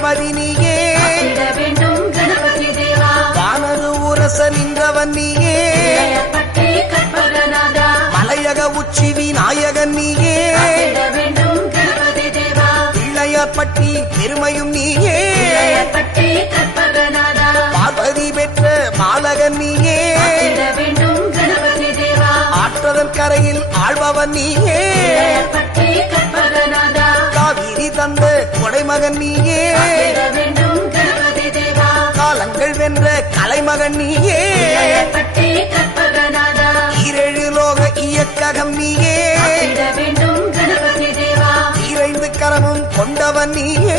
கணபதி நீயே வானது உரச நின்றவன் நீயே மலையக உச்சி விநாயகன் நீயே பிள்ளையார்பட்டி பெருமையும் நீயே பார்வதி பெற்ற பாலகன் நீயே ஆற்றதன் கரையில் ஆழ்பவன் நீயே காவிரி தந்த கொடைமகன் நீயே காலங்கள் வென்ற கலைமகன் நீயே ஈரேழு லோக இயக்ககம் நீயே இறைந்து கரமும் கொண்டவன் நீயே